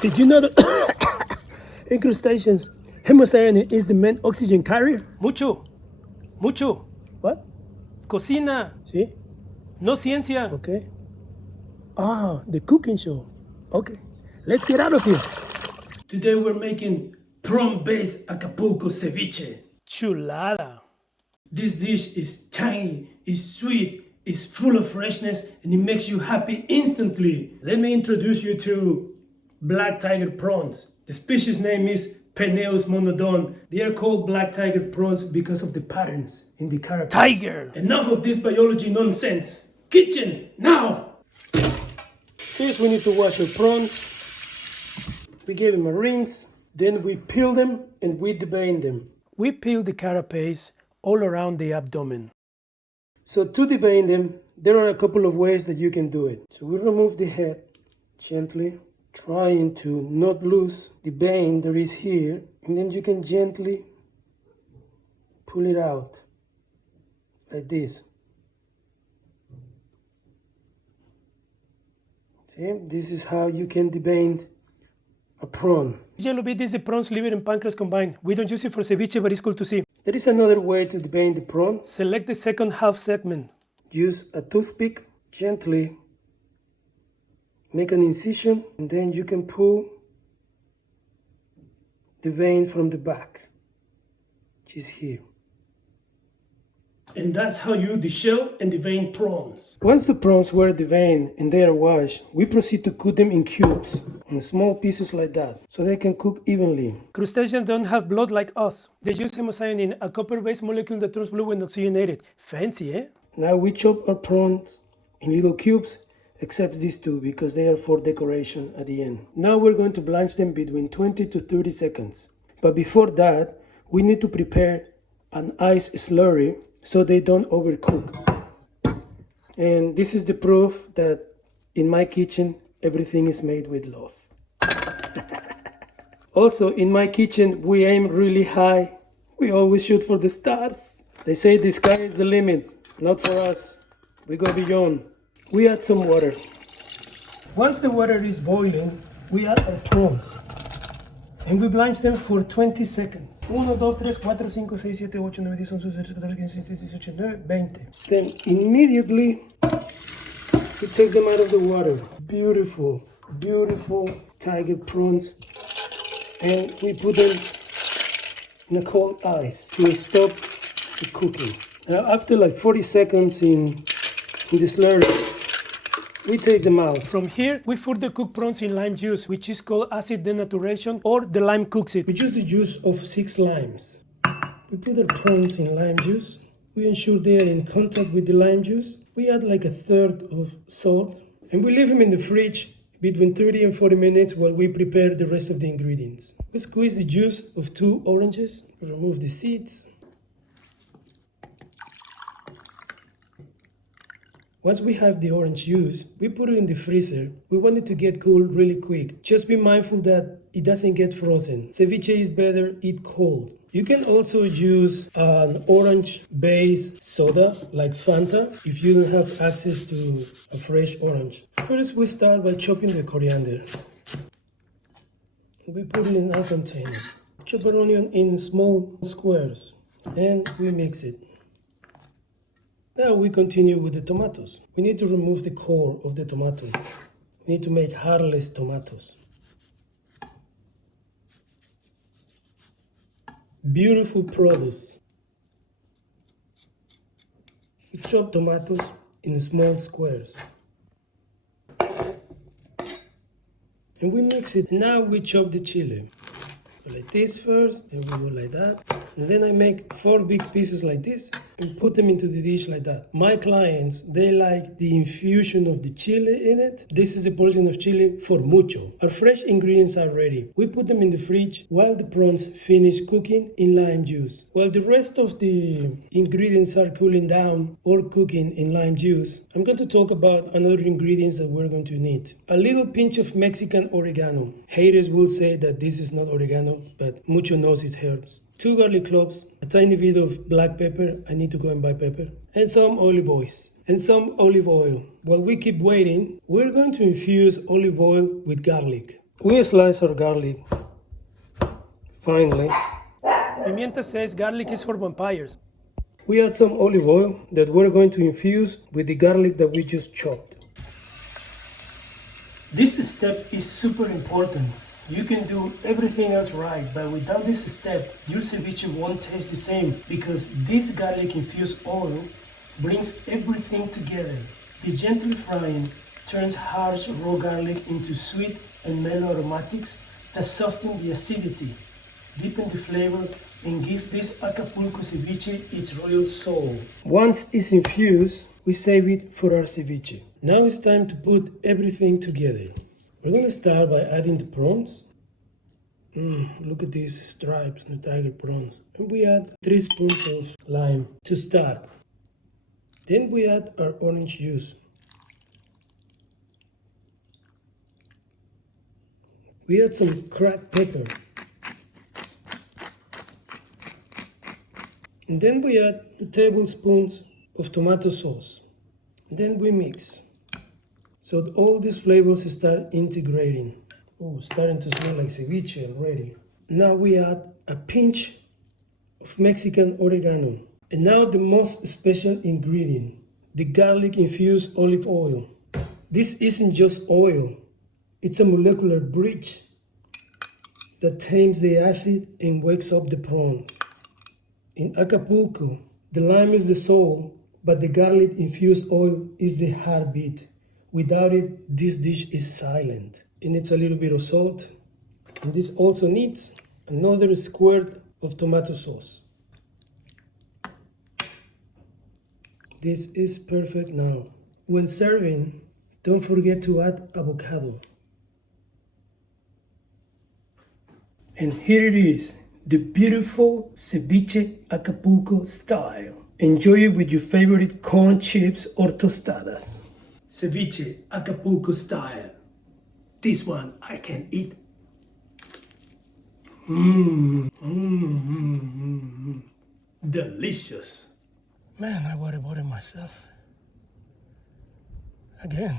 Did you know that in crustaceans, hemocyanin is the main oxygen carrier? Mucho. What? Cocina. See? No ciencia. Okay. Ah, the cooking show. Okay, let's get out of here. Today we're making prawn-based Acapulco Ceviche. Chulada. This dish is tangy, is sweet, is full of freshness, and it makes you happy instantly. Let me introduce you to black tiger prawns. The species name is Peneus monodon. They are called black tiger prawns because of the patterns in the carapace. Tiger. Enough of this biology nonsense. Kitchen, now! First we need to wash our prawns. We give them a rinse, then we peel them and we devein them. We peel the carapace all around the abdomen. So to devein them, there are a couple of ways that you can do it. So we remove the head gently, trying to not lose the vein that is here, and then you can gently pull it out like this. See, this is how you can devein a prawn. Yellow bit is the prawns, liver, and pancreas combined. We don't use it for ceviche, but it's cool to see. There is another way to devein the prawn. Select the second half segment. Use a toothpick, gently make an incision, and then you can pull the vein from the back, which is here. And that's how you deshell and devein prawns. Once the prawns were deveined and they are washed, we proceed to cut them in cubes, in small pieces like that, so they can cook evenly. Crustaceans don't have blood like us. They use hemocyanin, a copper-based molecule that turns blue when oxygenated. Fancy, eh? Now we chop our prawns in little cubes, except these two because they are for decoration at the end. Now we're going to blanch them between 20 to 30 seconds. But before that, we need to prepare an ice slurry so they don't overcook. And this is the proof that in my kitchen, everything is made with love. Also, in my kitchen, we aim really high. We always shoot for the stars. They say the sky is the limit. Not for us. We go beyond. We add some water. Once the water is boiling, we add our prawns. And we blanch them for 20 seconds. 1, 2, 3, 4, 5, 6, 7, 8, 9, 10, 11, 12, 13, 14, 15, 16, 17, 18, 19, 20. Then immediately we take them out of the water. Beautiful, beautiful tiger prawns. And we put them in a cold ice to stop the cooking. Now after like 40 seconds in the slurry, we take them out. From here, we further cook prawns in lime juice, which is called acid denaturation, or the lime cooks it. We use the juice of 6 limes. We put our prawns in lime juice. We ensure they are in contact with the lime juice. We add like a third of salt. And we leave them in the fridge between 30 and 40 minutes while we prepare the rest of the ingredients. We squeeze the juice of 2 oranges. Remove the seeds. Once we have the orange juice, we put it in the freezer. We want it to get cool really quick. Just be mindful that it doesn't get frozen. Ceviche is better eat cold. You can also use an orange-based soda like Fanta if you don't have access to a fresh orange. First, we start by chopping the coriander. We put it in a container. Chop an onion in small squares and we mix it. Now we continue with the tomatoes. We need to remove the core of the tomato. We need to make Heartless Tomatoes. Beautiful produce. We chop tomatoes in small squares. And we mix it. Now we chop the chili. Like this first, and we go like that. And then I make 4 big pieces like this and put them into the dish like that. My clients, they like the infusion of the chili in it. This is a portion of chili for Mucho. Our fresh ingredients are ready. We put them in the fridge while the prawns finish cooking in lime juice. While the rest of the ingredients are cooling down or cooking in lime juice, I'm going to talk about another ingredients that we're going to need. A little pinch of Mexican oregano. Haters will say that this is not oregano, but Mucho knows its herbs. 2 garlic cloves, a tiny bit of black pepper, I need to go and buy pepper, and some olive oil. While we keep waiting, we're going to infuse olive oil with garlic. We slice our garlic finely. Pimienta says garlic is for vampires. We add some olive oil that we're going to infuse with the garlic that we just chopped. This step is super important. You can do everything else right, but without this step, your ceviche won't taste the same because this garlic infused oil brings everything together. The gentle frying turns harsh raw garlic into sweet and mellow aromatics that soften the acidity, deepen the flavor, and give this Acapulco ceviche its royal soul. Once it's infused, we save it for our ceviche. Now it's time to put everything together. We're gonna start by adding the prawns. Look at these stripes, the tiger prawns. And we add 3 spoons of lime to start. Then we add our orange juice. We add some cracked pepper. And then we add 2 tablespoons of tomato sauce. And then we mix. So that all these flavors start integrating. Oh, starting to smell like ceviche already. Now we add a pinch of Mexican oregano. And now the most special ingredient, the garlic-infused olive oil. This isn't just oil, it's a molecular bridge that tames the acid and wakes up the prawn. In Acapulco, the lime is the soul, but the garlic-infused oil is the heartbeat. Without it, this dish is silent. It needs a little bit of salt, and this also needs another squirt of tomato sauce. This is perfect now. When serving, don't forget to add avocado. And here it is, the beautiful ceviche Acapulco style. Enjoy it with your favorite corn chips or tostadas. Ceviche Acapulco style. This one I can eat. Delicious. Man, I would have bought it myself. Again.